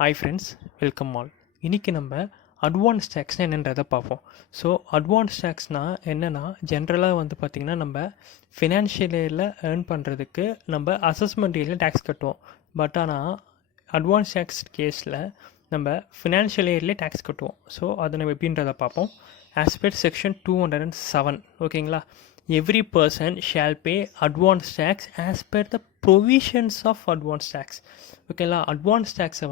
Hi friends, welcome all. இன்றைக்கி நம்ம advance டேக்ஸ்னால் என்னன்றதை பார்ப்போம். ஸோ அட்வான்ஸ் டேக்ஸ்னால் என்னென்னா, ஜென்ரலாக பார்த்திங்கன்னா நம்ம ஃபினான்ஷியல் இயரில் ஏர்ன் பண்ணுறதுக்கு நம்ம அசஸ்மெண்ட் இயரில் டேக்ஸ் கட்டுவோம். பட் ஆனால் அட்வான்ஸ் டேக்ஸ் கேஸில் நம்ம ஃபினான்ஷியல் இயர்லேயே டேக்ஸ் கட்டுவோம். ஸோ அதை நம்ம எப்படின்றதை பார்ப்போம். ஆஸ் பெர் செக்ஷன் 207, ஓகேங்களா? Every person shall pay advance tax as per the provisions of advance tax. ஓகேங்களா? அட்வான்ஸ் டேக்ஸை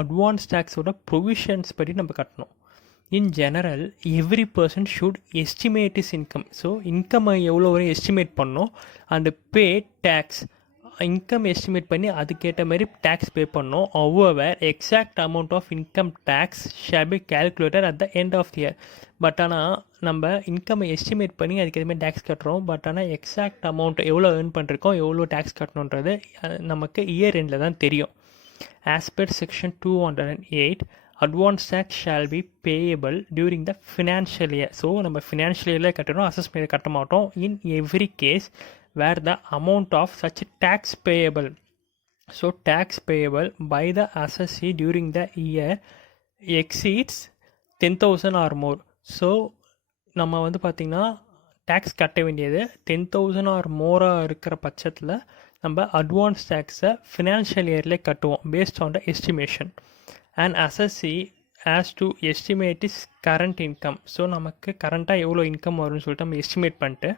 அட்வான்ஸ் டேக்ஸோட ப்ரொவிஷன்ஸ் படி நம்ம கட்டணும். In general every person should estimate is income. So income எவ்வளோ வரை எஸ்டிமேட் பண்ணணும் and pay tax. Income estimate பண்ணி அதுக்கேற்ற மாதிரி டேக்ஸ் பே பண்ணோம். However exact amount of income tax shall be calculated at the end of the year. But ஆனால் நம்ம income estimate பண்ணி அதுக்கேற்ற மாதிரி டேக்ஸ் கட்டுறோம். பட் ஆனால் எக்ஸாக்ட் அமௌண்ட் எவ்வளோ ஏர்ன் பண்ணிருக்கோம், எவ்வளோ டேக்ஸ் கட்டணுன்றது நமக்கு இயர் எண்டில் தான் தெரியும். As per section 208, advance tax shall be payable during the financial year. So நம்ம ஃபினான்ஷியல் இயரில் கட்டணும், அசஸ்மெண்ட் கட்ட மாட்டோம். In every case where the amount of such tax payable, so tax payable by the assessee during the year exceeds 10,000 or more. So நம்ம பார்த்திங்கன்னா tax கட்ட வேண்டியது 10,000 R மோராக இருக்கிற பட்சத்தில் நம்ம அட்வான்ஸ் டேக்ஸை ஃபினான்ஷியல் இயர்லேயே கட்டுவோம் based on the estimation. And assessee has to estimate his current income. So நமக்கு கரண்ட்டாக எவ்வளோ இன்கம் வரும்னு சொல்லிட்டு நம்ம எஸ்டிமேட் பண்ணிட்டு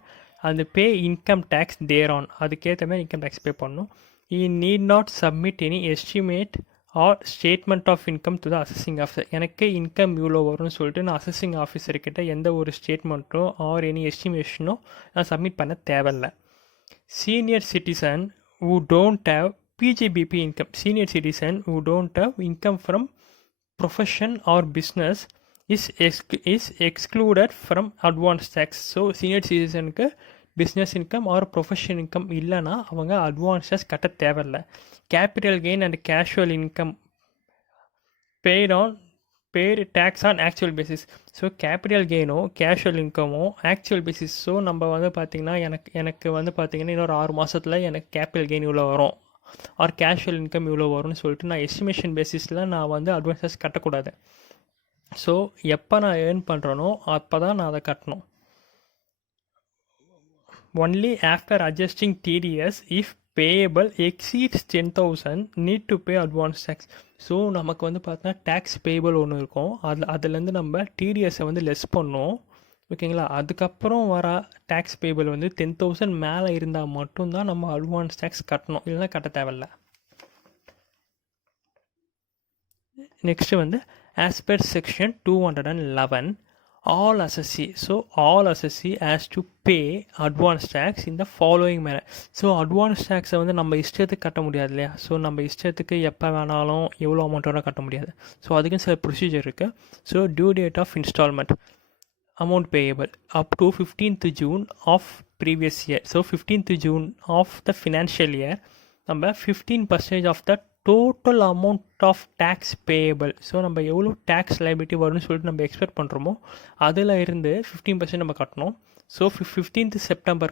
அந்த pay income tax thereon, அதுக்கேற்ற மாதிரி இன்கம் டேக்ஸ் பே பண்ணணும். He need not submit any estimate or statement of income to the assessing officer. எனக்கு இன்கம் இவ்வளோ வரும்னு சொல்லிட்டு நான் அசஸிங் ஆஃபீஸர்கிட்ட எந்த ஒரு ஸ்டேட்மெண்ட்டோ ஆர் எனி எஸ்டிமேஷனோ நான் சப்மிட் பண்ண தேவையில்லை. Senior citizen who don't have PGBP income, senior citizen who don't have income from profession or business is excluded from advance tax. So senior சிட்டிசனுக்கு business income or profession income இல்லைன்னா அவங்க advance tax கட்ட தேவையில்லை. Capital gain and casual income paid tax on actual basis. So capital கெயினோ casual இன்கமோ actual basis. So நம்ம பார்த்திங்கன்னா எனக்கு பார்த்திங்கன்னா இன்னொரு 6 மாதத்தில் எனக்கு கேபிட்டல் கெயின் இவ்வளோ வரும் ஆர் கேஷுவல் இன்கம் இவ்வளோ வரும்னு சொல்லிட்டு நான் எஸ்டிமேஷன் பேசிஸில் நான் அட்வான்ஸ் டேக்ஸ் கட்டக்கூடாது. ஸோ எப்போ நான் ஏர்ன் பண்ணுறனோ அப்போ தான் நான் அதை கட்டணும். Only after adjusting TDS if payable exceeds 10,000 need to pay advance tax. So நமக்கு பார்த்தா டேக்ஸ் பேயபிள் ஒன்று இருக்கும், அதுலேருந்து நம்ம TDSை லெஸ் பண்ணோம். ஓகேங்களா? அதுக்கப்புறம் வர டேக்ஸ் பேயபிள் 10,000 மேலே இருந்தால் மட்டும்தான் நம்ம அட்வான்ஸ் டேக்ஸ் கட்டணும், இல்லைன்னா கட்ட தேவையில்ல. Next as per section 211, all assessee, so all assessee has to pay advance tax in the following manner. So advance டேக்ஸை நம்ம இஷ்டத்துக்கு கட்ட முடியாது இல்லையா? ஸோ நம்ம இஷ்டத்துக்கு எப்போ வேணாலும் எவ்வளோ அமௌண்ட்டோட கட்ட முடியாது. ஸோ அதுக்குன்னு சில ப்ரொசீஜர் இருக்குது. So due date of instalment amount payable up to 15th June of previous year. So 15th June of the financial year நம்ம 15% of the total amount of tax payable. So நம்ம எவ்வளோ tax liability வரும்னு சொல்லிட்டு நம்ம expect பண்ணுறோமோ அதில் இருந்து 15% நம்ம கட்டணும். ஸோ 15th September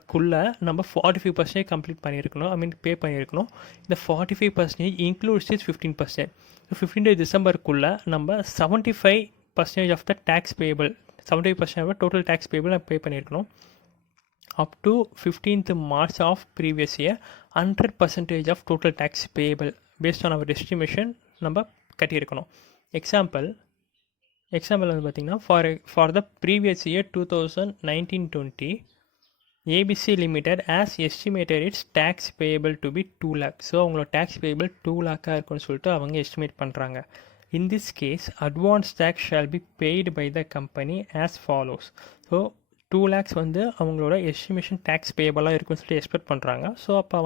நம்ம 45% கம்ப்ளீட் பண்ணியிருக்கணும், பே பண்ணியிருக்கணும். இந்த 45% includes is 15%. So 15th December நம்ம 75% of the tax payable, 75% of total tax payable நம்ம பே பண்ணியிருக்கணும். up to 15th March of previous year 100% of total tax payable based on our estimation நம்ம கட்டியிருக்கணும். Example பார்த்திங்கன்னா for the previous year 2019-20 ABC Limited as estimated its tax payable to be 2 lakh. So அவங்களோட tax payable 2 lakh இருக்குன்னு சொல்லிட்டு அவங்க estimate பண்ணுறாங்க. In this case advance tax shall be paid by the company as follows. So 2 lakhs அவங்களோட estimation tax பேயபிளாக இருக்குன்னு சொல்லிட்டு expect பண்ணுறாங்க. So அப்போ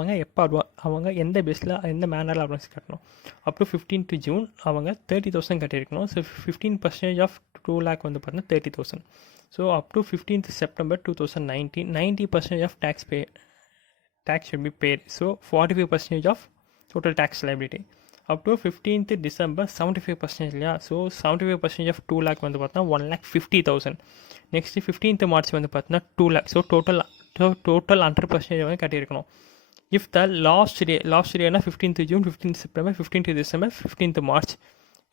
அவங்க எந்த பேஸில் எந்த மேனரில் அட்வான்ஸ் கட்டணும்? அப் டு 15th June அவங்க 30,000 கட்டியிருக்கணும். ஸோ 15% ஆஃப் 2 lakh பார்த்தீங்கன்னா 30,000. So up to 15th September 2019 90% of tax should be paid. So 45% of total tax liability. Up to 15th December 75% இல்லையா? ஸோ 75% ஆஃப் 2 lakh பார்த்தா 1,50,000. நெக்ஸ்ட்டு 15th March பார்த்தீங்கன்னா 2 lakh. So total 100% கட்டியிருக்கணும். If the last டேனா 15th June, 15th September, 15th December, 15th March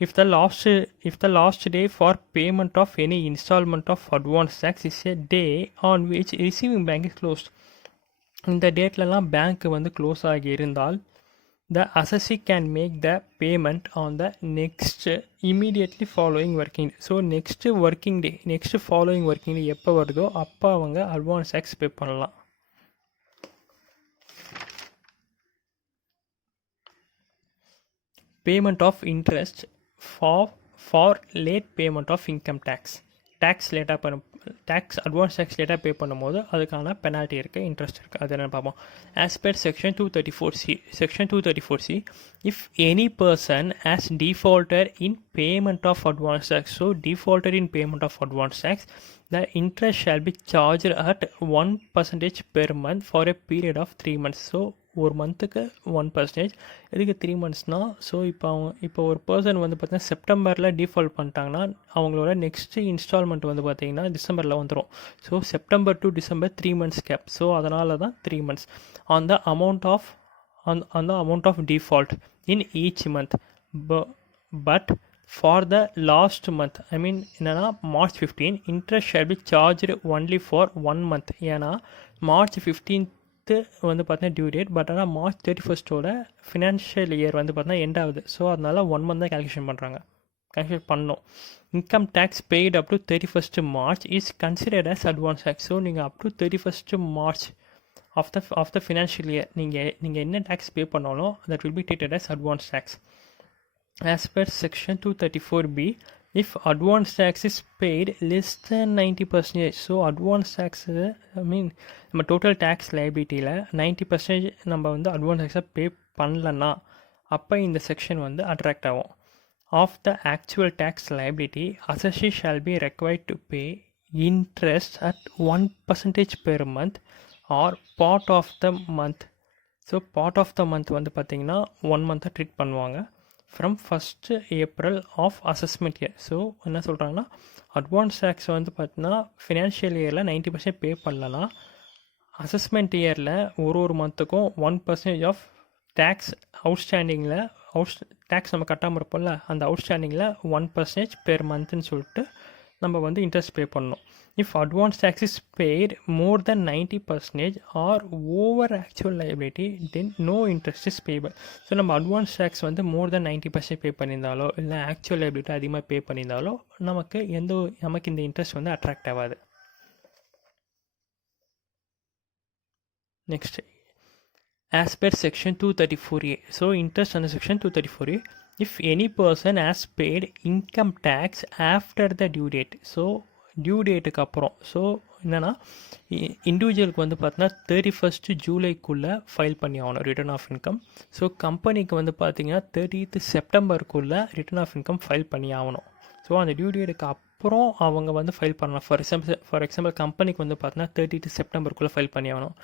if the last day for payment of any installment of advance tax is a day on which receiving bank is closed. இந்த டேட்லலாம் bank வந்து close ஆகி இருந்தால் the assessee can make the payment on the next immediately following working day. So next following working day எப்போ வருதோ அப்போ அவங்க advance tax pay பண்ணலாம். Payment of interest for late payment of income tax. Advance tax லேட்டாக pay பண்ணும்போது அதுக்கான penalty இருக்குது, interest இருக்குது. அது என்ன பார்ப்போம். As per section 234C, if any person as defaulter in payment of advance tax, so defaulter in payment of advance tax, the interest shall be charged at 1% per month for a period of 3 months. So ஒரு மந்த்துக்கு 1%, இதுக்கு 3 monthsனால் so இப்போ ஒரு person வந்து பார்த்தீங்கன்னா செப்டம்பரில் default பண்ணிட்டாங்கன்னா அவங்களோட நெக்ஸ்ட்டு இன்ஸ்டால்மெண்ட் வந்து பார்த்தீங்கன்னா டிசம்பரில் வந்துடும். So September to December 3 months gap. So அதனால தான் 3 months on the amount of default in each month. But for the last month, I mean என்னன்னா March 15, interest shall be charged only for 1 month. ஏன்னா March 15th வந்து பார்த்தீங்கன்னா due date, but ஆனால் March 31st financial year வந்து பார்த்தீங்கன்னா end ஆகுது. So அதனால 1 month தான் கேல்குலேட் பண்ணோம். Income tax paid up to 31st March is considered as advance tax. So நீங்கள் up to 31st March of the financial year நீங்கள் என்ன டேக்ஸ் பே பண்ணாலும் that will be treated as advance tax. As per section 234B, if advance tax is paid less than 90%, so advance tax, I mean நம்ம total tax liabilityல 90% நம்ம வந்து advance tax பே பண்ணலன்னா அப்போ இந்த section வந்து அட்ராக்ட் ஆகும். Of the actual tax liability, assessee shall be required to pay interest at 1% per month or part of the month. So part of the month வந்து பார்த்தீங்கன்னா 1 month treat பண்ணுவாங்க from 1st April of assessment year. So என்ன சொல்கிறாங்கன்னா advance tax வந்து பார்த்தீங்கன்னா financial இயரில் 90% பே பண்ணலன்னா assessment இயரில் ஒரு மந்த்துக்கும் 1% ஆஃப் டேக்ஸ் அவுட்ஸ்டாண்டிங்கில் டேக்ஸ் நம்ம கட்டாமல் இருப்போம்ல, அந்த அவுட்ஸ்டாண்டிங்கில் 1% பெர் மந்த்துன்னு சொல்லிட்டு நம்ம வந்து இன்ட்ரெஸ்ட் பே பண்ணணும். If advance tax is paid more than 90% or over actual liability, then no interest is payable. So நம்ம அட்வான்ஸ் டேக்ஸ் வந்து மோர் தென் 90% பே பண்ணியிருந்தாலோ இல்லை ஆக்சுவல் லைபிலிட்டி அதிகமாக பே பண்ணியிருந்தாலோ நமக்கு இந்த இன்ட்ரெஸ்ட் வந்து அட்ராக்ட் ஆகாது. Next as per section 234A, so interest under section 234A, if any person has paid income tax after the due date, so due டேட்டுக்கு அப்புறம், ஸோ என்னென்னா இண்டிவிஜுவலுக்கு வந்து பார்த்தீங்கன்னா 31st ஜூலைக்குள்ளே ஃபைல் பண்ணி ஆகணும் ரிட்டர்ன் ஆஃப் இன்கம். ஸோ கம்பெனிக்கு வந்து பார்த்தீங்கன்னா 30th செப்டம்பருக்குள்ளே ரிட்டர்ன் ஆஃப் இன்கம் ஃபைல் பண்ணி ஆகணும். ஸோ அந்த டியூ டேட்டுக்கு அப்புறம் அவங்க வந்து ஃபைல் பண்ணலாம். ஃபார் எக்ஸாம்பிள் கம்பெனிக்கு வந்து பார்த்தீங்கன்னா 30th செப்டம்பருக்குள்ளே ஃபைல் பண்ணி ஆகணும்.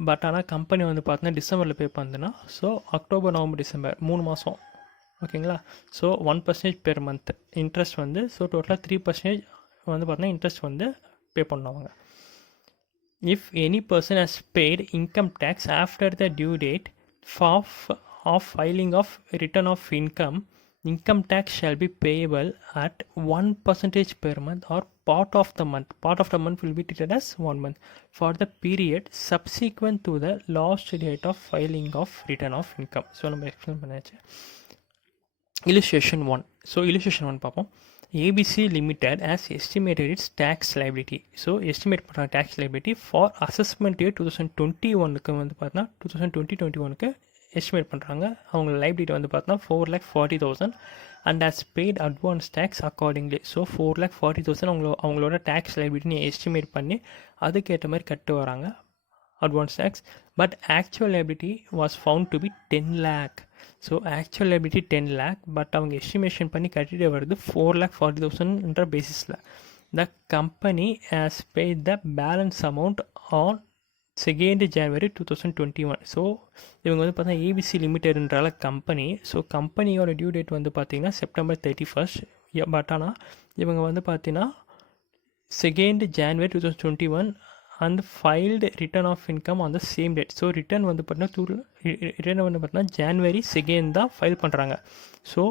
பட் ஆனால் கம்பெனி வந்து பார்த்தீங்கன்னா டிசம்பரில் பே பண்ணுதுன்னா ஸோ அக்டோபர், நவம்பர், டிசம்பர் 3 மாதம், ஓகேங்களா. ஸோ 1% பெர் மந்த் இன்ட்ரெஸ்ட் வந்து, ஸோ டோட்டலாக 3% வந்து பார்த்தீங்கன்னா இன்ட்ரெஸ்ட் வந்து பே பண்ணுவாங்க. If any person has paid income tax after the due date of filing of return of income tax shall be payable at 1% per month or part of the month. Part of the month will be treated as 1 month for the period subsequent to the last date of filing of return of income. So நம்ம explain பண்ணாச்சு. Illustration 1. So illustration 1 பார்ப்போம். ABC Limited has estimated its tax liability. So estimate பண்ணுற tax liability for assessment year 2021க்கு வந்து பார்த்தீங்கன்னா 2020-21க்கு estimate பண்ணுறாங்க. அவங்க liability வந்து பார்த்தீங்கன்னா 4,40,000 and has paid advance tax accordingly. So 4,40,000 அவங்களோட டேக்ஸ் லைபிலிட்டி எஸ்டிமேட் பண்ணி அதுக்கேற்ற மாதிரி கட்டு வராங்க advance tax. But actual liability was found to be 10 lakh. So actual liability 10 lakh, but அவங்க எஸ்டிமேஷன் பண்ணி கட்டிட்டு வருது 4,40,000ன்ற பேசிஸில். The company has paid the balance amount on 2nd January 2021. So இவங்க வந்து பார்த்தீங்கன்னா ஏபிசி லிமிடெட்ன்றால கம்பெனி. ஸோ கம்பெனியோட டியூ டேட் வந்து பார்த்தீங்கன்னா September 31st. பட் ஆனால் இவங்க வந்து பார்த்தீங்கன்னா 2nd January 2021 and filed return of income on the same date. So return வந்து பார்த்தீங்கன்னா January 2nd தான் ஃபைல் பண்ணுறாங்க. ஸோ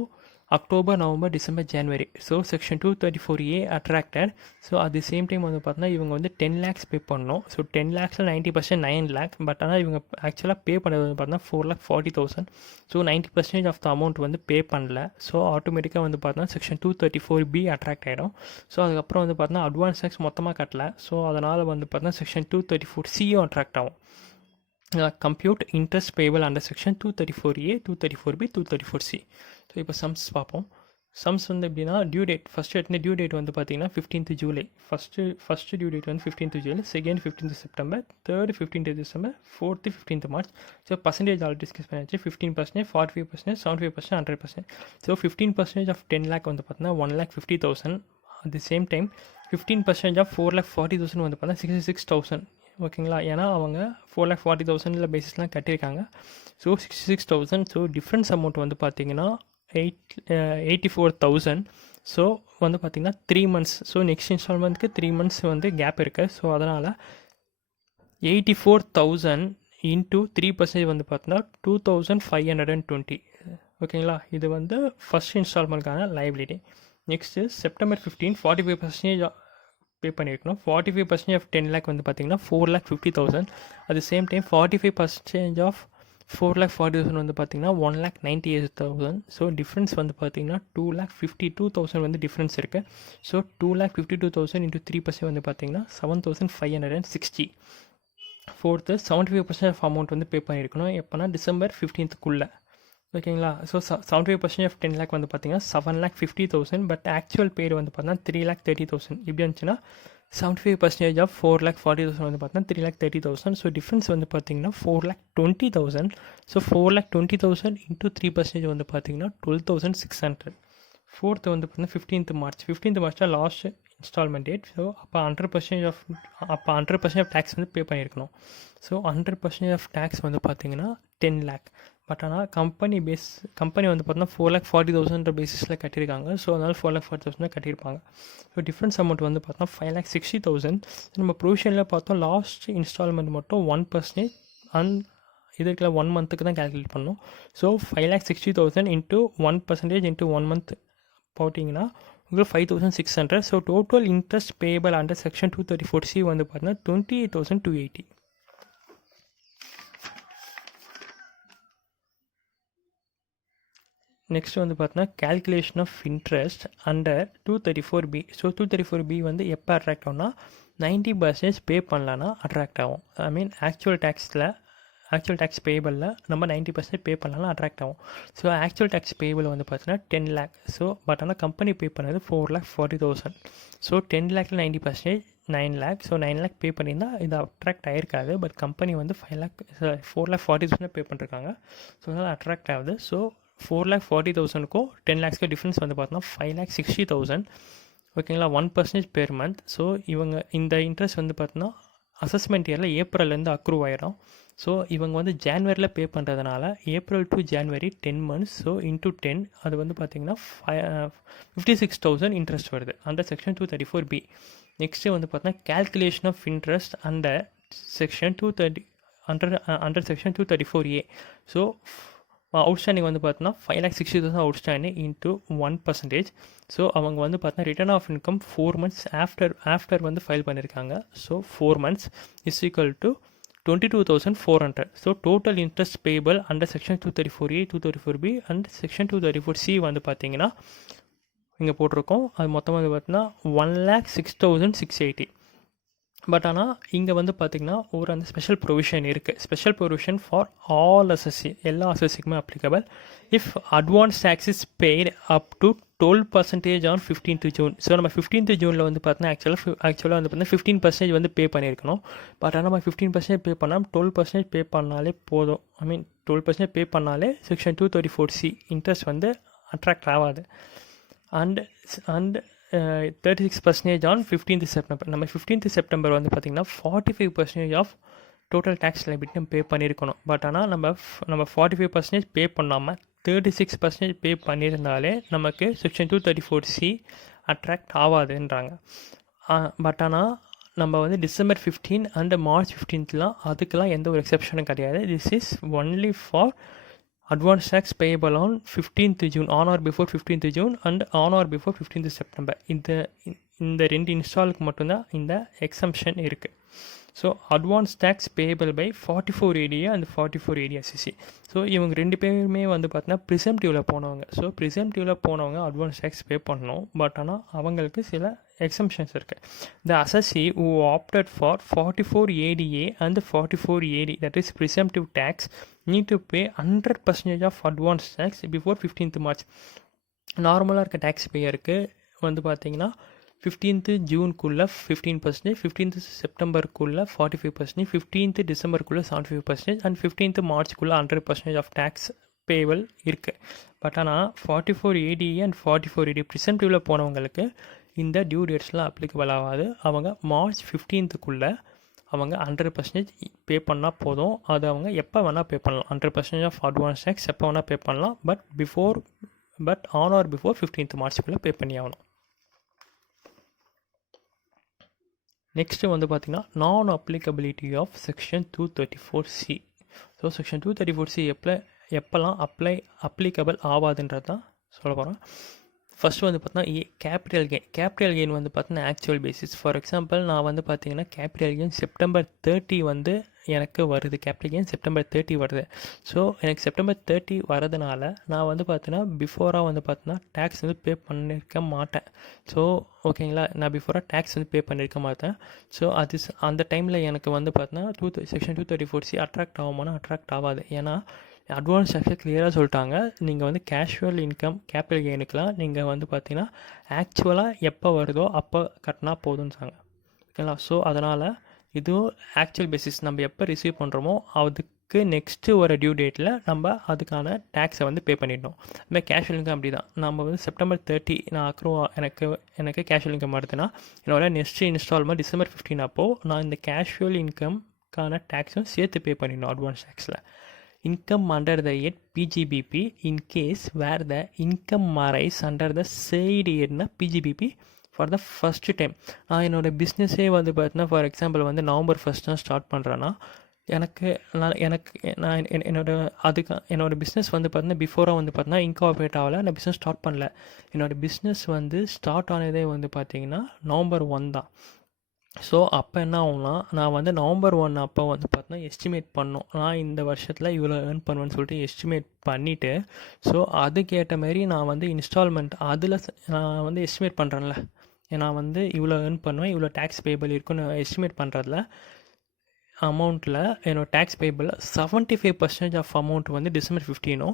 அக்டோபர், நவம்பர், டிசம்பர், ஜனவரி. So section 234A attracted. So at the same time வந்து பார்த்தீங்கன்னா இவங்க வந்து 10 lakhs பே பண்ணணும். So 10 lakhஸில் 90% 9 lakh. பட் ஆனால் இவங்க ஆக்சுவலாக பே பண்ணது வந்து பார்த்தீங்கன்னா 4,40,000. ஸோ 90% ஆஃப் த அமௌண்ட் வந்து பே பண்ணல. ஸோ ஆட்டோமேட்டிக்காக வந்து பார்த்தீங்கன்னா செக்ஷன் 234B அட்ராக்ட் ஆகிடும். ஸோ அதுக்கப்புறம் வந்து பார்த்தீங்கன்னா அட்வான்ஸ் டேக்ஸ் மொத்தமாக கட்டல. ஸோ அதனால் வந்து பார்த்தீங்கன்னா செக்ஷன் 234Cயும் அட்ராக்ட் ஆகும். Compute interest payable under section 234A, 234B, 234C. So இப்போ சம்ஸ் பார்ப்போம். சம்ஸ் வந்து எப்படின்னா due date first due date வந்து பார்த்தீங்கன்னா 15th July. First due date வந்து 15th July, second 15th September, third 15th December, fourth 15th March. So percentage already discuss பண்ணியாச்சு. 15%, 45%, 75%, 100%. So 15% of 10 lakh வந்து பார்த்தீங்கன்னா 1,50,000. At the same time 15% of 4,40,000 வந்து பார்த்தீங்கன்னா 66,000. ஓகேங்களா, ஏன்னா அவங்க 4,40,000 பேசிஸ்லாம் கட்டியிருக்காங்க. ஸோ 66,000. ஸோ டிஃப்ரென்ஸ் அமௌண்ட் வந்து பார்த்தீங்கன்னா 84,000. ஸோ வந்து பார்த்தீங்கன்னா 3 months. ஸோ நெக்ஸ்ட் இன்ஸ்டால்மெண்ட்க்கு 3 months வந்து கேப் இருக்குது. ஸோ அதனால் 84,000 இன்ட்டு 3% வந்து பார்த்தீங்கன்னா 2,520. ஓகேங்களா, இது வந்து ஃபஸ்ட் இன்ஸ்டால்மெண்ட்கான லைபிலிட்டி. நெக்ஸ்ட்டு செப்டம்பர் 15 45% பே பண்ணியிருக்கணும். 45% ஆஃப் 10 lakh வந்து பார்த்தீங்கன்னா 4,50,000. At the same time 45% of 4,40,000 வந்து பார்த்தீங்கன்னா 1,98,000. ஸோ டிஃப்ரென்ஸ் வந்து பார்த்தீங்கன்னா 2,52,000 வந்து டிஃப்ரென்ஸ் இருக்குது. ஸோ 2,52,000 இன்ட்டு 3% வந்து பார்த்தீங்கன்னா 7,560. ஃபோர்த்து 75% ஆஃப் அமௌண்ட் வந்து பே பண்ணியிருக்கணும். எப்போனா டிசம்பர் 15th ஓகேங்களா. ஸோ 75% ஆஃப் 10 lakh வந்து பார்த்தீங்கன்னா 7,50,000. பட் ஆக்சுவல் பேர் வந்து பார்த்தீங்கன்னா 3,30,000. இப்படி இருந்துச்சுன்னா 75% ஆஃப் 4,40,000 வந்து பார்த்தீங்கன்னா 3,30,000. ஸோ டிஃப்ரென்ஸ் வந்து பார்த்தீங்கன்னா 4,20,000. ஸோ 4,20,000 இன்ட்டு 3% வந்து பார்த்தீங்கன்னா 12,600. ஃபோர்த்து வந்து பார்த்தீங்கன்னா 15th March. 15th March last instalment date. So அப்போ 100% ஆஃப் டேக்ஸ் வந்து பே பண்ணியிருக்கணும். ஸோ 100% ஆஃப் டேக்ஸ் வந்து பார்த்தீங்கன்னா 10 lakh. பட் ஆனால் கம்பெனி வந்து பார்த்தீங்கன்னா 4,40,000 பேசிஸில் கட்டியிருக்காங்க. ஸோ அதனால் 4,40,000 தான் கட்டியிருப்பாங்க. ஸோ டிஃப்ரென்ஸ் அமௌண்ட் வந்து பார்த்தோம்னா 5,60,000. நம்ம ப்ரொவிஷனில் பார்த்தோம் லாஸ்ட் இன்ஸ்டால்மெண்ட் மட்டும் 1% இதுக்குள்ள 1 monthக்கு தான் கேல்குலேட் பண்ணணும். ஸோ 5,60,000 இன்ட்டு 1% இன்ட்டு 1 month போட்டிங்கன்னா உங்களுக்கு 5,600. So total interest payable under section 234C வந்து பார்த்தீங்கன்னா 28,280. நெக்ஸ்ட் வந்து பார்த்தீங்கன்னா calculation of interest under 234B. So 234B வந்து எப்போ அட்ராக்ட் ஆகும்னா 90% பே பண்ணலன்னா அட்ராக்ட் ஆகும். ஐ மீன் ஆக்சுவல் டேக்ஸ் பேயபிளில் நம்ம 90% பே பண்ணலாம் அட்ராக்ட் ஆகும். ஸோ ஆக்சுவல் டேக்ஸ் பேயபிள் வந்து பார்த்தீங்கன்னா 10 lakh. ஸோ பட் ஆனால் கம்பெனி பே பண்ணது 4,40,000. So 10 lakhல 90% 9 lakh. ஸோ 9 lakh பே பண்ணியிருந்தால் இது அட்ராக்ட் ஆகிருக்காது. பட் கம்பெனி வந்து 4,40,000 பே பண்ணிருக்காங்க. ஸோ அதனால் அட்ராக்ட் ஆகுது. ஸோ 4,40,000க்கும் 10 lakhஸ்க்கு டிஃப்ரென்ஸ் வந்து பார்த்தோன்னா 5,60,000. ஓகேங்களா, 1% பெர் மந்த். ஸோ இவங்க இந்த இன்ட்ரெஸ்ட் வந்து பார்த்தோன்னா அசஸ்மெண்ட் இயரில் ஏப்ரல்லேருந்து அக்ரூவ் ஆயிடும். ஸோ இவங்க வந்து ஜான்வரியில் பே பண்ணுறதுனால April to January 10 months. So into 10 அது வந்து பார்த்தீங்கன்னா 56,000 இன்ட்ரெஸ்ட் வருது அண்டர் செக்ஷன் 234B. நெக்ஸ்ட்டு வந்து பார்த்தீங்கன்னா calculation of interest under section 234A. So outstanding வந்து பார்த்தீங்கன்னா 5,60,000 அவுட்ஸ்டாண்டிங் இன்ட்டு 1%. ஸோ அவங்க வந்து பார்த்தீங்கன்னா return of income 4 months after வந்து ஃபைல் பண்ணியிருக்காங்க. So 4 months is equal to 22,400. So total interest payable under section 234A, 234B and section 234C வந்து பார்த்தீங்கன்னா இங்கே போட்டிருக்கோம். அது மொத்தமாக வந்து பார்த்தீங்கன்னா 1,06,680. பட் ஆனால் இங்கே வந்து பார்த்திங்கன்னா ஒரு அந்த ஸ்பெஷல் ப்ரொவிஷன் இருக்குது. Special provision for all assessee, எல்லா அசஸ்ஸிக்குமே applicable. If advance tax is paid up to 12% on 15th June. So நம்ம 15th Juneல வந்து பார்த்தீங்கன்னா ஆக்சுவலாக வந்து பார்த்தீங்கன்னா 15% வந்து பே பண்ணியிருக்கணும். பட் ஆனால் நம்ம 15% பே பண்ணால் 12% பே பண்ணாலே போதும். ஐ மீன் 12% பே பண்ணாலே செக்ஷன் 234C இன்ட்ரெஸ்ட் வந்து அட்ராக்ட் ஆகாது. And 36% on 15th September. நம்ம 15th September வந்து பார்த்திங்கன்னா 45% ஆஃப் டோட்டல் டேக்ஸ் லைபிலிட்டி நம்ம பே பண்ணியிருக்கணும். பட் ஆனால் நம்ம 45% பே பண்ணாமல் 36% பே பண்ணியிருந்தாலே நமக்கு செக்ஷன் 234C அட்ராக்ட் ஆகாதுன்றாங்க. பட் ஆனால் நம்ம வந்து டிசம்பர் 15 அண்ட் மார்ச் 15 அதுக்கெலாம் எந்த ஒரு எக்ஸப்ஷனும் கிடையாது. This is only for advance tax payable on 15th June, on or before 15th June and on or before 15th September. இந்த 2 இன்ஸ்டாலுக்கு மட்டும்தான் இந்த எக்ஸம்ஷன் இருக்குது. So advance tax payable by 44 ADA and 44 ADACC. So இவங்க 2 பேருமே வந்து பார்த்தீங்கன்னா ப்ரிசம்டிவில் போனவங்க. ஸோ ப்ரிசம்டிவில் போனவங்க அட்வான்ஸ் டேக்ஸ் பே பண்ணணும். பட் ஆனால் அவங்களுக்கு சில எக்ஸம்ஷன்ஸ் இருக்குது. த அசஸி who opted for 44 ADA and 44 AD, that is presumptive tax, need to pay 100% of advance tax before 15th March. நார்மலாக இருக்க டேக்ஸ் பேயருக்கு வந்து பார்த்தீங்கன்னா 15th ஜூனுக்குள்ளே 15%, 15th செப்டம்பருக்குள்ளே 45%, 15th டிசம்பருக்குள்ளே 75% அண்ட் 15th மார்ச்சுக்குள்ளே 100% ஆஃப் டேக்ஸ் பேவல் இருக்குது. பட் ஆனால் 44 ADA அண்ட் 44 AD ப்ரிசம்டிவில் போனவங்களுக்கு இந்த டியூ டேட்ஸ்லாம் அப்ளிகபிள் ஆகாது. அவங்க மார்ச் 15th அவங்க 100% பே பண்ணால் போதும். அது அவங்க எப்போ வேணால் பே பண்ணலாம். 100% ஆஃப் அட்வான்ஸ் டேக்ஸ் எப்போ வேணால் பே பண்ணலாம். But on or before 15th மார்ச்சுக்குள்ளே பே பண்ணி ஆகணும். நெக்ஸ்ட்டு வந்து பார்த்திங்கன்னா non applicability of section 234C. So section 234C எப்போல்லாம் அப்ளிகபிள் ஆகாதுன்றது தான் சொல்ல போகிறோம். ஃபஸ்ட்டு வந்து பார்த்தீங்கன்னா கேபிட்டல் கெயின் வந்து பார்த்தீங்கன்னா ஆக்சுவல் பேசிஸ். ஃபார் எக்ஸாம்பிள் நான் வந்து பார்த்தீங்கன்னா கேபிட்டல் கெயின் செப்டம்பர் 30 வந்து எனக்கு வருது. கேபிட்டல் கெயின் செப்டம்பர் 30 வருது. ஸோ எனக்கு செப்டம்பர் 30 வரதுனால நான் வந்து பார்த்தீங்கன்னா பிஃபோராக வந்து பார்த்தீங்கன்னா டேக்ஸ் வந்து பே பண்ணியிருக்க மாட்டேன். ஸோ ஓகேங்களா, நான் பிஃபோராக டேக்ஸ் வந்து பே பண்ணியிருக்க மாட்டேன். ஸோ அந்த டைமில் எனக்கு வந்து பார்த்தீங்கன்னா செக்ஷன் 234C அட்ராக்ட் ஆகுமானா அட்ராக்ட் ஆகாது. ஏன்னா அட்வான்ஸ் டேக்ஸை கிளியராக சொல்லிட்டாங்க. நீங்கள் வந்து கேஷுவல் இன்கம் கேபிட்டல் கெயினுக்கெலாம் நீங்கள் வந்து பார்த்தீங்கன்னா ஆக்சுவலாக எப்போ வருதோ அப்போ கட்டினா போதும்னு சொன்னாங்க. ஓகேங்களா. ஸோ அதனால் இதுவும் ஆக்சுவல் பேசிஸ் நம்ம எப்போ ரிசீவ் பண்ணுறோமோ அதுக்கு நெக்ஸ்ட்டு ஒரு டியூ டேட்டில் நம்ம அதுக்கான டேக்ஸை வந்து பே பண்ணிடணும். இதுமாதிரி கேஷுவல் இன்கம் அப்படி தான். நம்ம வந்து செப்டம்பர் 30 நான் எனக்கு கேஷுவல் இன்கம் வருதுன்னா என்னோட நெக்ஸ்ட் இன்ஸ்டால்மெண்ட் டிசம்பர் 15 அப்போது நான் இந்த கேஷுவல் இன்கம்க்கான டேக்ஸும் சேர்த்து பே பண்ணிடணும் advance டேக்ஸில். Income under the yet PGBP in case where the income arise under the said year PGBP for the first time. நான் என்னோடய பிஸ்னஸே வந்து பார்த்தீங்கன்னா ஃபார் எக்ஸாம்பிள் வந்து நவம்பர் 1 தான் ஸ்டார்ட் பண்ணுறேன்னா என்னோட பிஸ்னஸ் வந்து பார்த்தீங்கன்னா பிஃபோராக வந்து பார்த்தீங்கன்னா இன்கார்பரேட் ஆகலை. நான் பிஸ்னஸ் ஸ்டார்ட் பண்ணல. என்னோடய பிஸ்னஸ் வந்து ஸ்டார்ட் ஆனதே வந்து பார்த்தீங்கன்னா நவம்பர் 1 தான். ஸோ அப்போ என்ன ஆகும்னா நான் வந்து நவம்பர் 1 அப்போ வந்து பார்த்தீங்கன்னா எஸ்டிமேட் பண்ணோம். நான் இந்த வருஷத்தில் இவ்வளோ ஏர்ன் பண்ணுவேன்னு சொல்லிட்டு எஸ்டிமேட் பண்ணிவிட்டு ஸோ அதுக்கேற்ற மாரி நான் வந்து இன்ஸ்டால்மெண்ட் அதில் நான் வந்து எஸ்டிமேட் பண்ணுறேன்ல, நான் வந்து இவ்வளோ ஏர்ன் பண்ணுவேன், இவ்வளோ டேக்ஸ் பேபிள் இருக்குன்னு எஸ்டிமேட் பண்ணுறதுல அமௌண்ட்டில் என்னோடய டேக்ஸ் பேபிள் 75% ஆஃப் அமௌண்ட் வந்து டிசம்பர் 15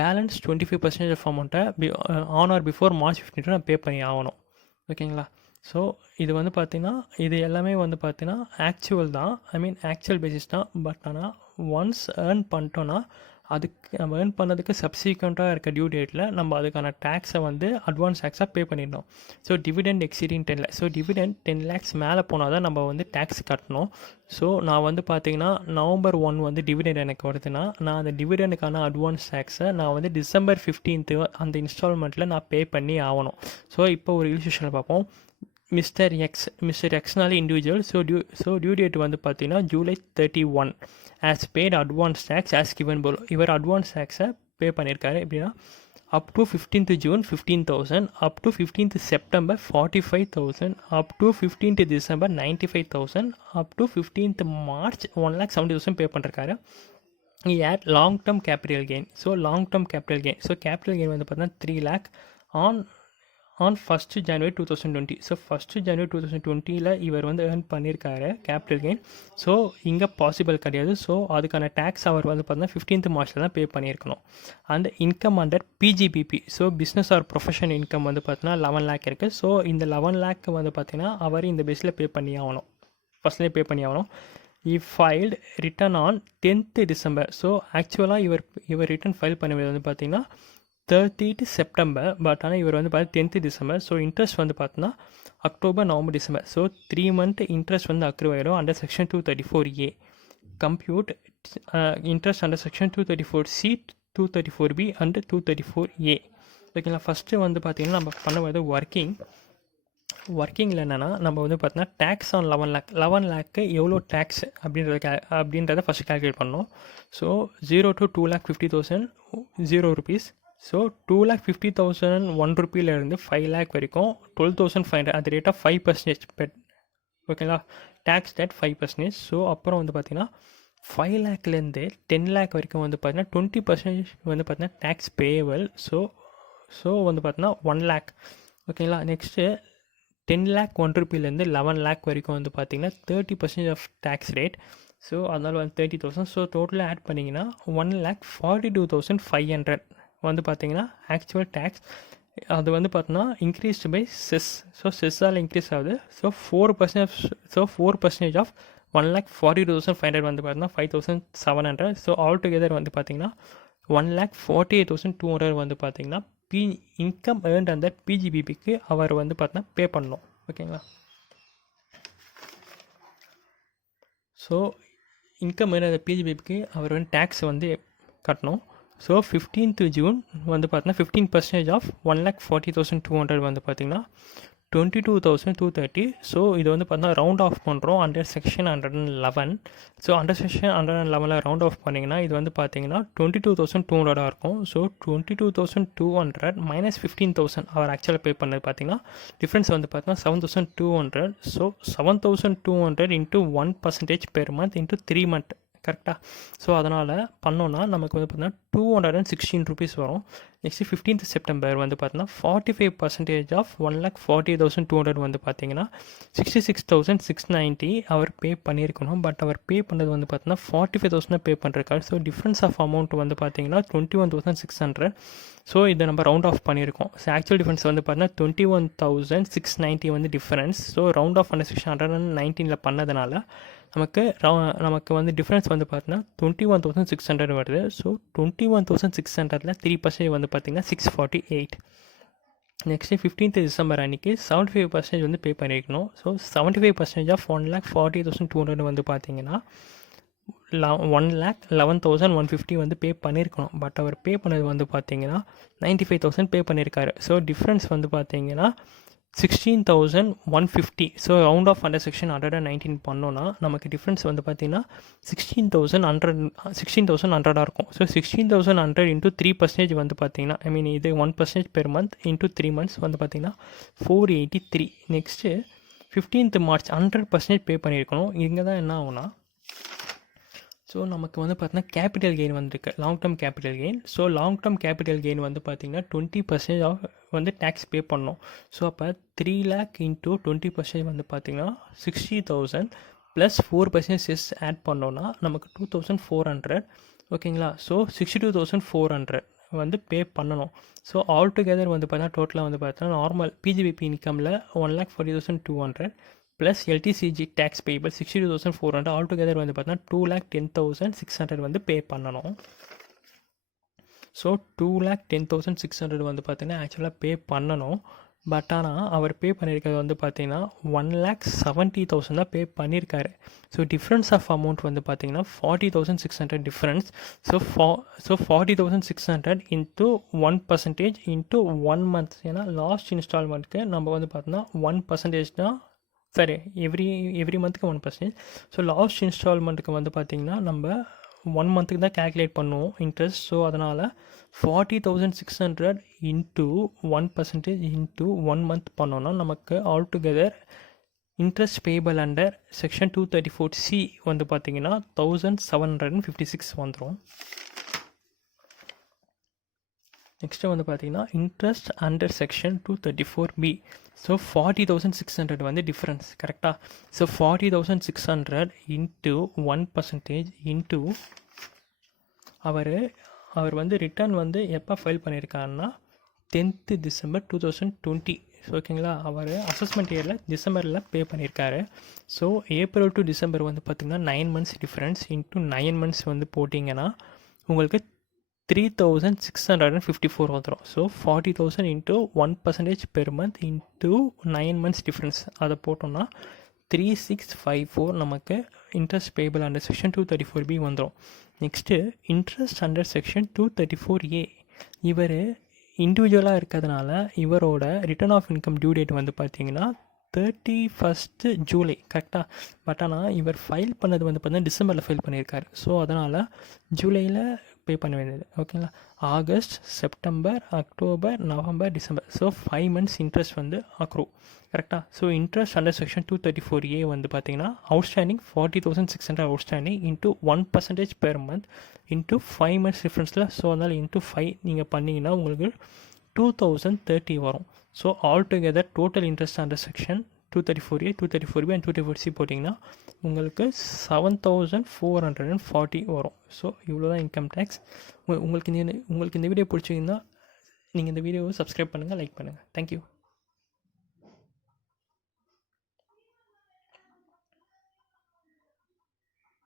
பேலன்ஸ் 25% ஆஃப் அமௌண்ட்டை ஆன் ஆர் பிஃபோர் மார்ச் 15 நான் பே பண்ணி ஆகணும். ஓகேங்களா. ஸோ இது வந்து பார்த்திங்கன்னா இது எல்லாமே வந்து பார்த்திங்கன்னா ஆக்சுவல் தான், ஆக்சுவல் பேசிஸ் தான். பட் ஆனால் ஒன்ஸ் ஏர்ன் பண்ணிட்டோன்னா அதுக்கு நம்ம ஏர்ன் பண்ணதுக்கு சப்சிக்வெண்ட்டாக இருக்க டியூ டேட்டில் நம்ம அதுக்கான டேக்ஸை வந்து அட்வான்ஸ் டேக்ஸாக பே பண்ணிடணும். So dividend exceeding 10 lakhs. So dividend 10 lakhs மேலே போனால் தான் நம்ம வந்து டேக்ஸ் கட்டணும். ஸோ நான் வந்து பார்த்திங்கன்னா நவம்பர் 1 வந்து டிவிடெண்ட் எனக்கு வருதுன்னா நான் அந்த டிவிடெண்டுக்கான அட்வான்ஸ் டேக்ஸை நான் வந்து டிசம்பர் 15 அந்த இன்ஸ்டால்மெண்ட்டில் நான் பே பண்ணி ஆகணும். ஸோ இப்போ ஒரு இலிஸ்ட்ரேஷனில் பார்ப்போம். மிஸ்டர் எக்ஸ்னாலே இண்டிவிஜுவல். ஸோ டியூ டேட் வந்து பார்த்தீங்கன்னா July 31 as per advance tax as given below. இவர் அட்வான்ஸ் டேக்ஸை பே பண்ணியிருக்காரு. எப்படின்னா up to 15th June 15,000, up to 15th September 45,000, up to 15th December 95,000, up to 15th March 1,70,000 pay பண்ணிருக்காரு. At long term capital gain. So long term capital gain. So capital gain வந்து பார்த்தீங்கன்னா 3 lakh on 1st January 2020. So 1st January 2020 இவர் வந்து earn பண்ணியிருக்காரு capital gain. So இங்கே possible கிடையாது. So அதுக்கான tax அவர் வந்து பார்த்தீங்கன்னா 15th மார்ச்சில் தான் பே பண்ணியிருக்கணும். அந்த income under PGBP. So business or profession income வந்து பார்த்தீங்கன்னா 11 lakh இருக்குது. ஸோ இந்த 11 lakh வந்து பார்த்தீங்கன்னா அவர் இந்த பேஸில் பே பண்ணி ஆகணும், ஃபஸ்ட்லேயே பே பண்ணி ஆகணும். Filed return on 10th December. So ஆக்சுவலாக இவர் ரிட்டர்ன் ஃபைல் பண்ணுவது வந்து பார்த்தீங்கன்னா 30th September. பட் ஆனால் இவர் வந்து பார்த்தா 10th December. ஸோ இன்ட்ரெஸ்ட் வந்து பார்த்தீங்கன்னா October, November, December. So 3 month interest வந்து அக்ரூவ் ஆகிடும் under section 234A. Compute interest under section 234C, 234B and 234A. ஓகேங்களா. ஃபஸ்ட்டு வந்து பார்த்தீங்கன்னா நம்ம பண்ணுவது ஒர்க்கிங் ஒர்க்கிங்கில் என்னென்னா நம்ம வந்து பார்த்தீங்கன்னா டேக்ஸ் ஆன் 11 லேக்கு எவ்வளோ டேக்ஸ் அப்படின்றத ஃபஸ்ட்டு கால்குலேட் பண்ணோம். So 0 to 2,50,000 0 rupees. So 2,50,000 1 rupeeலேருந்து 5 lakh வரைக்கும் 12,500 அது ரேட் ஆஃப் 5% பெட். ஓகேங்களா, டேக்ஸ் ரேட் 5%. ஸோ அப்புறம் வந்து பார்த்தீங்கன்னா 5 lakலேருந்து 10 lakh வரைக்கும் வந்து பார்த்தீங்கன்னா 20% வந்து பார்த்தீங்கன்னா டேக்ஸ் பேயபிள். ஸோ வந்து பார்த்தீங்கன்னா 1 lakh. ஓகேங்களா, நெக்ஸ்ட்டு 10 lakh 1 rupeeலேருந்து 11 lakh வரைக்கும் வந்து பார்த்தீங்கன்னா 30% ஆஃப் டேக்ஸ் ரேட். ஸோ அதனால் வந்து 30,000. ஸோ டோட்டலாக ஆட் பண்ணிங்கன்னா 1,42,500 வந்து பார்த்தீங்கன்னா ஆக்சுவல் டேக்ஸ். அது வந்து பார்த்தோன்னா இன்க்ரீஸ்டு பை செஸ். ஸோ செஸ்ஸால் இன்க்ரீஸ் ஆகுது. ஸோ 4% ஆஃப் 1,42,500 வந்து பார்த்தீங்கன்னா 5,700. ஸோ ஆல் டுகெதர் வந்து பார்த்தீங்கன்னா 1,48,200 வந்து பார்த்தீங்கன்னா இன்கம் ஏர்ன்ட் அந்த பிஜிபிபிக்கு அவர் வந்து பார்த்தீங்கன்னா பே பண்ணணும். ஓகேங்களா, ஸோ இன்கம் ஏர்ன்ட் அந்த பிஜிபிபிக்கு அவர் வந்து டேக்ஸ் வந்து கட்டணும். ஸோ 15th June வந்து பார்த்தீங்கன்னா 15% ஆஃப் 1,40,200 வந்து பார்த்தீங்கன்னா 22,230. ஸோ இது வந்து பார்த்தீங்கன்னா ரவுண்ட் ஆஃப் பண்ணுறோம் under section 111. So under section 111 round off பண்ணிங்கன்னா இது வந்து பார்த்தீங்கன்னா 22,200 இருக்கும். ஸோ 22,200 minus 15,000 அவர் ஆக்சுவலாக பே பண்ணது பார்த்தீங்கன்னா டிஃப்ரென்ஸ் வந்து பார்த்தீங்கன்னா 7,200. So 7,200 into 1% per month into 3 month. கரெக்டாக. ஸோ அதனால் பண்ணோன்னா நமக்கு வந்து பார்த்தீங்கன்னா 216 rupees வரும். நெக்ஸ்ட்டு 15th September வந்து பார்த்தீங்கன்னா 45% ஆஃப் 1,40,200 வந்து பார்த்தீங்கன்னா 66,690 அவர் பே பண்ணியிருக்கணும். பட் அவர் பே பண்ணது வந்து பார்த்தீங்கன்னா 45,000 பே பண்ணிருக்காரு. ஸோ டிஃப்ரென்ஸ் ஆஃப் அமௌண்ட் வந்து பார்த்தீங்கன்னா 21,600. ஸோ இதை நம்ம ரவுண்ட் ஆஃப் பண்ணியிருக்கோம். ஸோ ஆக்சுவல் டிஃப்ரென்ஸ் வந்து பார்த்தீங்கன்னா 21,690 வந்து difference. So round off under section 119 பண்ணதுனால நமக்கு வந்து டிஃப்ரென்ஸ் வந்து பார்த்தீங்கன்னா 21,600 வருது. ஸோ 21,600ல் 3% வந்து பார்த்தீங்கன்னா 648. நெக்ஸ்ட்டு 15th December அன்றைக்கி 75% வந்து பே பண்ணியிருக்கணும். ஸோ 75% ஆஃப் 1,40,200 வந்து பார்த்தீங்கன்னா 1,11,150 வந்து பே பண்ணியிருக்கணும். பட் அவர் பே பண்ணது வந்து பார்த்தீங்கன்னா 95,000 பே பண்ணியிருக்காரு. ஸோ டிஃப்ரென்ஸ் வந்து பார்த்தீங்கன்னா 16,150. So round off under section 119 பண்ணோன்னா நமக்கு டிஃப்ரென்ஸ் வந்து பார்த்தீங்கன்னா 16,100 இருக்கும். ஸோ 16,100 into 3% வந்து பார்த்தீங்கன்னா இது 1% per month into 3 months வந்து பார்த்தீங்கன்னா 483. நெக்ஸ்ட்டு 15th March 100% பே பண்ணியிருக்கணும். இங்கே தான் என்ன ஆகும்னா ஸோ நமக்கு வந்து பார்த்தீங்கன்னா கேபிட்டல் கெயின் வந்துருக்கு, long term capital gain. So long term capital gain வந்து பார்த்தீங்கன்னா 20% ஆஃப் வந்து டேக்ஸ் பே பண்ணோம். ஸோ அப்போ 3 lakh into 20% வந்து பார்த்தீங்கன்னா 60,000 ப்ளஸ் 4% செஸ் ஆட் பண்ணோன்னா நமக்கு 2,400. ஓகேங்களா, ஸோ 62,400 வந்து பே பண்ணணும். ஸோ ஆல் டுகெதர் வந்து பார்த்தீங்கன்னா டோட்டலாக வந்து பார்த்தீங்கன்னா நார்மல் பிஜிபிபி இன்கமில் 1,40,200 plus LTCG tax payable 62,400 all together வந்து பார்த்தீங்கன்னா 2,10,600 வந்து பே பண்ணணும். ஸோ 2,10,600 வந்து பார்த்தீங்கன்னா ஆக்சுவலாக பே பண்ணணும். பட் ஆனால் அவர் பே பண்ணியிருக்கிறது வந்து பார்த்தீங்கன்னா 1,70,000 தான் பே பண்ணியிருக்காரு. ஸோ டிஃப்ரென்ஸ் ஆஃப் அமௌண்ட் வந்து பார்த்தீங்கன்னா 40,600 difference. So 40,600 into 1% into 1 month. ஏன்னா லாஸ்ட் இன்ஸ்டால்மெண்ட்டுக்கு நம்ம வந்து பார்த்தோன்னா 1% தான், சரி எவ்ரி மந்த்துக்கு 1%. ஸோ லாஸ்ட் இன்ஸ்டால்மெண்ட்டுக்கு வந்து பார்த்திங்கன்னா நம்ம 1 மந்த்துக்கு தான் கேல்குலேட் பண்ணுவோம் இன்ட்ரெஸ்ட். ஸோ அதனால் 40,600 into 1% into 1 month பண்ணோன்னா நமக்கு all together interest payable under section 234C வந்து பார்த்திங்கன்னா 1,756 வந்துடும். நெக்ஸ்ட்டு வந்து பார்த்தீங்கன்னா interest under section 234B. So 40,600 வந்து டிஃப்ரென்ஸ். கரெக்டாக. ஸோ 40,600 into 1% into அவர் வந்து ரிட்டர்ன் வந்து எப்போ ஃபைல் பண்ணியிருக்காருன்னா 10th December 2020. ஓகேங்களா, அவர் அசஸ்மெண்ட் இயரில் டிசம்பரில் பே பண்ணியிருக்காரு. ஸோ ஏப்ரல் டு டிசம்பர் வந்து பார்த்திங்கன்னா 9 months டிஃப்ரென்ஸ் இன்ட்டு 9 months வந்து போட்டிங்கன்னா உங்களுக்கு 3,654 வந்துடும். So 40,000 into 1% per month into 9 months difference அதை போட்டோம்னா 3,654 நமக்கு interest payable under section 234B வந்துடும். Next interest under section 234A. இவர் இண்டிவிஜுவலாக இருக்கிறதுனால இவரோட return of income due date வந்து பார்த்தீங்கன்னா 31 ஜூலை கரெக்டாக. பட் ஆனால் இவர் ஃபைல் பண்ணது வந்து பார்த்தீங்கன்னா டிசம்பரில் ஃபைல் பண்ணியிருக்காரு. ஸோ அதனால் ஜூலையில் பே பண்ண வேண்டியது. ஓகேங்களா. August, September, October, November, December. So 5 months interest வந்து அக்ரூ கரெக்டாக. So interest under section 234A வந்து பார்த்தீங்கன்னா outstanding 40,600 outstanding into 1% per month into 5 months டிஃப்ரென்ஸில். ஸோ அதனால் இன்ட்டு 5 நீங்கள் பண்ணிங்கன்னா உங்களுக்கு 2030 வரும். So all together total interest under section 234A, 234B and 234C போட்டிங்கன்னா உங்களுக்கு 7,440 வரும். ஸோ இவ்வளோ தான் இன்கம் டேக்ஸ். உங்களுக்கு இந்த வீடியோ பிடிச்சிங்கன்னா நீங்கள் இந்த வீடியோவை சப்ஸ்கிரைப் பண்ணுங்கள், லைக் பண்ணுங்கள். தேங்க்யூ.